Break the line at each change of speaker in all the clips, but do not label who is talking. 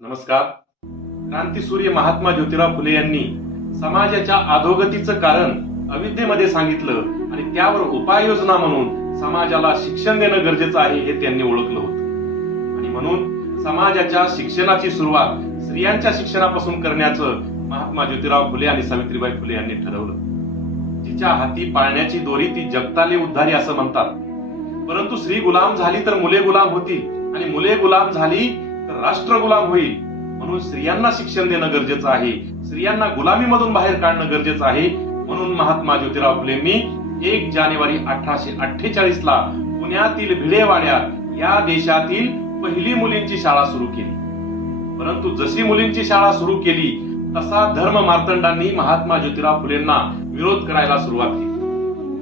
नमस्कार. क्रांतीसूर्य महात्मा ज्योतिराव फुले यांनी समाजाच्या अधोगतीचं कारण अविद्येमध्ये सांगितलं आणि त्यावर उपाययोजना म्हणून समाजाला शिक्षण देणं गरजेचं आहे हे त्यांनी ओळखलं होतं. आणि म्हणून समाजाच्या शिक्षणाची सुरुवात स्त्रियांच्या शिक्षणापासून करण्याचं महात्मा ज्योतिराव फुले आणि सावित्रीबाई फुले यांनी ठरवलं. जिच्या हाती पाळण्याची दोरी ती जगताली उद्धारी असं म्हणतात. परंतु स्त्री गुलाम झाली तर मुले गुलाम होती आणि मुले गुलाम झाली तर राष्ट्र गुलाम होईल. म्हणून स्त्रियांना शिक्षण देणं गरजेचं आहे. स्त्रियांना गुलामीमधून बाहेर काढणं गरजेचं आहे. म्हणून महात्मा ज्योतिराव फुलेंनी एक जानेवारी अठराशे अठ्ठेचाळीस ला पुण्यातील भिडेवाड्यात या देशातील पहिली मुलींची शाळा सुरू केली. परंतु जशी मुलींची शाळा सुरू केली तसा धर्म मार्तंडांनी महात्मा ज्योतिराव फुलेंना विरोध करायला सुरुवात केली.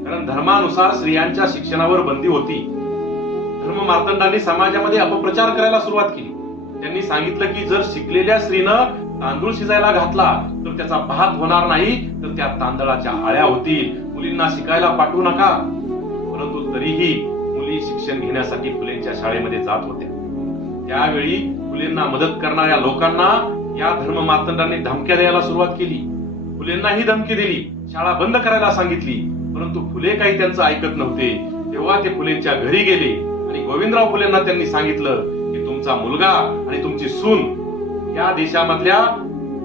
कारण धर्मानुसार स्त्रियांच्या शिक्षणावर बंदी होती. धर्म मार्तंडांनी समाजामध्ये अपप्रचार करायला सुरुवात केली. त्यांनी सांगितलं की जर शिकलेल्या स्त्रीनं तांदूळ शिजायला घातला तर त्याचा भात होणार नाही तर त्या तांदळाच्या आळ्या होतील. मुलींना शिकायला पाठवू नका. परंतु तरीही मुली शिक्षण घेण्यासाठी फुलेंच्या शाळेमध्ये जात होत्या. त्यावेळी फुलेंना मदत करणाऱ्या लोकांना या धर्म मातंडांनी धमक्या द्यायला सुरुवात केली. फुलेंना ही धमकी दिली. शाळा बंद करायला सांगितली. परंतु फुले काही त्यांचं ऐकत नव्हते. तेव्हा ते फुलेंच्या घरी गेले आणि गोविंदराव फुलेंना त्यांनी सांगितलं तुमचा मुलगा आणि तुमची सून या देशामधल्या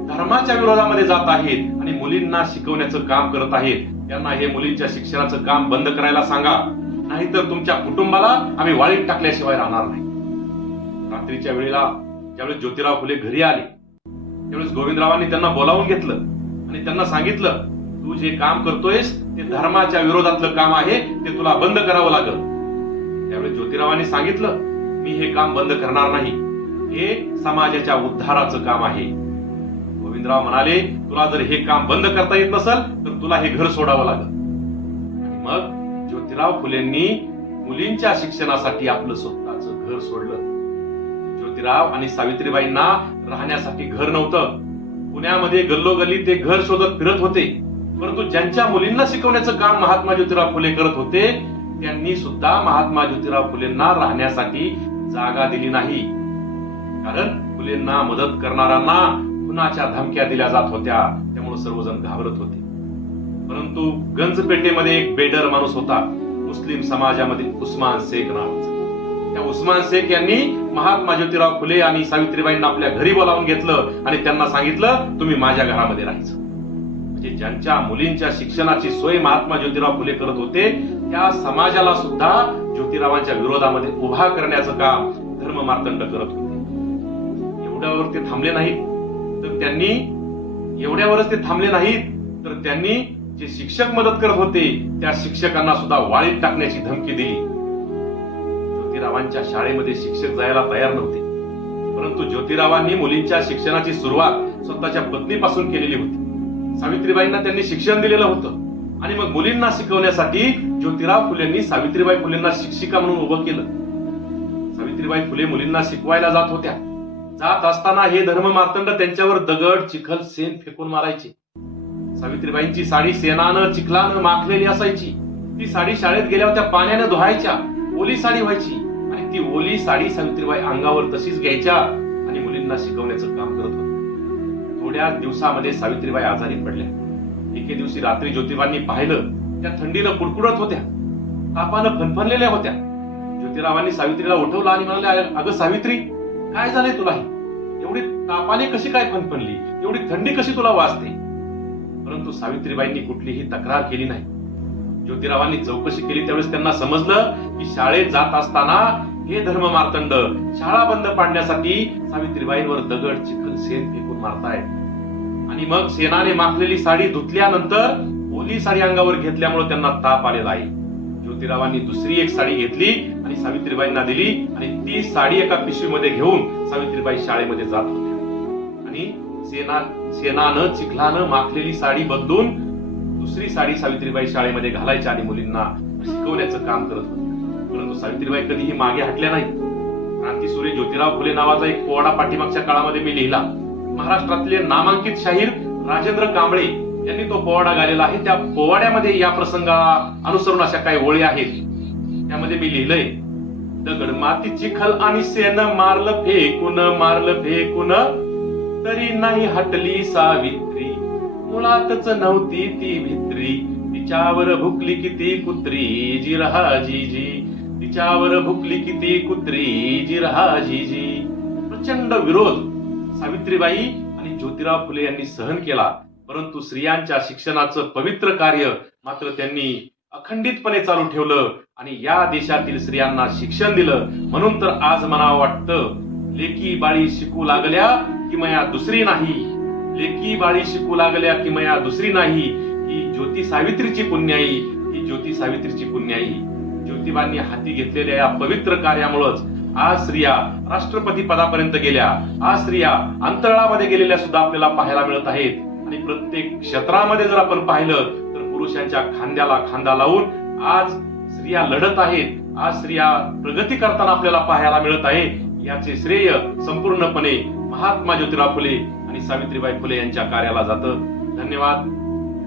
धर्माच्या विरोधामध्ये जात आहेत आणि मुलींना शिकवण्याचं काम करत आहेत. त्यांना हे मुलींच्या शिक्षणाचं काम बंद करायला सांगा. नाहीतर तुमच्या कुटुंबाला आम्ही वाळीत टाकल्याशिवाय राहणार नाही. रात्रीच्या वेळेला ज्यावेळेस ज्योतिराव फुले घरी आले त्यावेळेस गोविंदरावांनी त्यांना बोलावून घेतलं आणि त्यांना सांगितलं तू जे काम करतोयस ते धर्माच्या विरोधातलं काम आहे ते तुला बंद करावं लागल. त्यावेळेस ज्योतिरावांनी सांगितलं मी हे काम बंद करणार नाही. हे समाजाच्या उद्धाराचं काम आहे. गोविंदराव म्हणाले तुला जर हे काम बंद करता येत नसल तर तुला हे घर सोडावं लागल. मग ज्योतिराव फुलेंनी मुलींच्या शिक्षणासाठी आपलं स्वतःचं घर सोडलं. ज्योतिराव आणि सावित्रीबाईंना राहण्यासाठी घर नव्हतं. पुण्यामध्ये गल्लोगल्ली ते घर शोधत फिरत होते. परंतु ज्यांच्या मुलींना शिकवण्याचं काम महात्मा ज्योतिराव फुले करत होते त्यांनी सुद्धा महात्मा ज्योतिराव फुलेंना राहण्यासाठी जागा दिली नाही. कारण मुलींना मदत करणाऱ्यांना खुनाच्या धमक्या दिल्या जात होत्या त्यामुळे सर्वजण घाबरत होते. परंतु गंजपेटेमध्ये एक बेडर माणूस होता मुस्लिम समाजामध्ये उस्मान शेख नावाचा. त्या उस्मान शेख यांनी महात्मा ज्योतिराव फुले आणि सावित्रीबाईंना आपल्या घरी बोलावून घेतलं आणि त्यांना सांगितलं तुम्ही माझ्या घरामध्ये राहायचं. म्हणजे ज्यांच्या मुलींच्या शिक्षणाची सोय महात्मा ज्योतिराव फुले करत होते त्या समाजाला सुद्धा ज्योतिरावांच्या विरोधामध्ये उभा करण्याचं काम धर्म मार्तंड करत होते. एवढ्यावर ते थांबले नाहीत. तर त्यांनी एवढ्यावरच ते थांबले नाहीत. तर त्यांनी जे शिक्षक मदत करत होते त्या शिक्षकांना सुद्धा वाळीत टाकण्याची धमकी दिली. ज्योतिरावांच्या शाळेमध्ये शिक्षक जायला तयार नव्हते. परंतु ज्योतिरावांनी मुलींच्या शिक्षणाची सुरुवात स्वतःच्या पत्नीपासून केलेली होती. सावित्रीबाईंना त्यांनी शिक्षण दिलेलं होतं. आणि मग मुलींना शिकवण्यासाठी ज्योतिराव फुलेंनी सावित्रीबाई फुलेंना शिक्षिका म्हणून उभं केलं. सावित्रीबाई फुले मुलींना शिकवायला जात होत्या. जात असताना हे धर्म मार्तंड त्यांच्यावर दगड चिखल सेन फेकून मारायचे. सावित्रीबाईंची साडी सेनानं चिखलानं माखलेली असायची. ती साडी शाळेत गेल्यावर त्या पाण्यानं धुवायच्या. ओली साडी व्हायची. आणि ती ओली साडी सावित्रीबाई अंगावर तशीच घ्यायच्या आणि मुलींना शिकवण्याचं काम करत होत्या. थोड्या दिवसामध्ये सावित्रीबाई आजारी पडल्या. एके दिवशी रात्री ज्योतिबांनी पाहिलं त्या थंडीनं कुडकुडत होत्या. तापानं फनफनलेल्या होत्या. ज्योतिरावांनी सावित्रीला उठवलं आणि म्हणाले अगं सावित्री काय झालंय तुला एवढी तापाने कशी काय फनफनली? एवढी थंडी कशी तुला वाजते? परंतु सावित्रीबाईंनी कुठलीही तक्रार केली नाही. ज्योतिरावांनी चौकशी केली त्यावेळेस त्यांना समजलं की शाळेत जात असताना हे धर्म मार्तंड शाळा बंद पाडण्यासाठी सावित्रीबाईंवर दगड चिखल सेन फेकून मारतायत. आणि मग सेनाने माखलेली साडी धुतल्यानंतर ओली साडी अंगावर घेतल्यामुळे त्यांना ताप आलेला आहे. ज्योतिरावांनी दुसरी एक साडी घेतली आणि सावित्रीबाईंना दिली आणि ती साडी एका पिशवीमध्ये घेऊन सावित्रीबाई शाळेमध्ये जात होत्या. आणि सेना सेनानं चिखलानं माखलेली साडी बदलून दुसरी साडी सावित्रीबाई शाळेमध्ये घालायची आणि मुलींना शिकवण्याचं काम करत होती. सावित्रीबाई कधीही मागे हटल्या नाहीत. क्रांतीसूर्य ज्योतिराव फुले नावाचा एक पोवाडा पाठीमागच्या काळामध्ये मी लिहिला. महाराष्ट्रातले नामांकित शाहीर राजेंद्र कांबळे यांनी तो पोवाडा गायलेला आहे. त्या पोवाड्यामध्ये या प्रसंगाला अनुसरून अशा काही ओळी आहेत. त्यामध्ये मी लिहिलंय दगड माती चिखल आणि सेन मारलं फेकून मारलं फेकून तरी नाही हटली सावित्री. मुळातच नव्हती ती भित्री. तिच्यावर भुकली किती कुत्री. जी रहा जी जी. तिच्यावर भुकली किती कुत्री जी रहा जी प्रचंड विरोध. सावित्रीबाई आणि ज्योतिराव फुले यांनी सहन केला परंतु स्त्रियांच्या शिक्षणाचं पवित्र कार्य मात्र त्यांनी अखंडितपणे चालू ठेवलं आणि या देशातील स्त्रियांना शिक्षण दिलं. म्हणून तर आज मला वाटतं लेकी बाळी शिकू लागल्या कि मया दुसरी नाही. लेकी बाळी शिकू लागल्या कि मया दुसरी नाही. ही ज्योती सावित्रीची पुण्याई ही ज्योती सावित्रीची पुण्याई. ज्योतिबांनी हाती घेतलेल्या या पवित्र कार्यामुळेच आज स्त्रिया राष्ट्रपती पदापर्यंत गेल्या. आज स्त्रिया अंतराळामध्ये गेलेल्या सुद्धा आपल्याला पाहायला मिळत आहेत. आणि प्रत्येक क्षेत्रामध्ये जर आपण पाहिलं तर पुरुषांच्या खांद्याला खांदा लावून आज स्त्रिया लढत आहेत. आज स्त्रिया प्रगती करताना आपल्याला पाहायला मिळत आहे. याचे श्रेय संपूर्णपणे महात्मा ज्योतिराव फुले आणि सावित्रीबाई फुले यांच्या कार्याला जातं. धन्यवाद.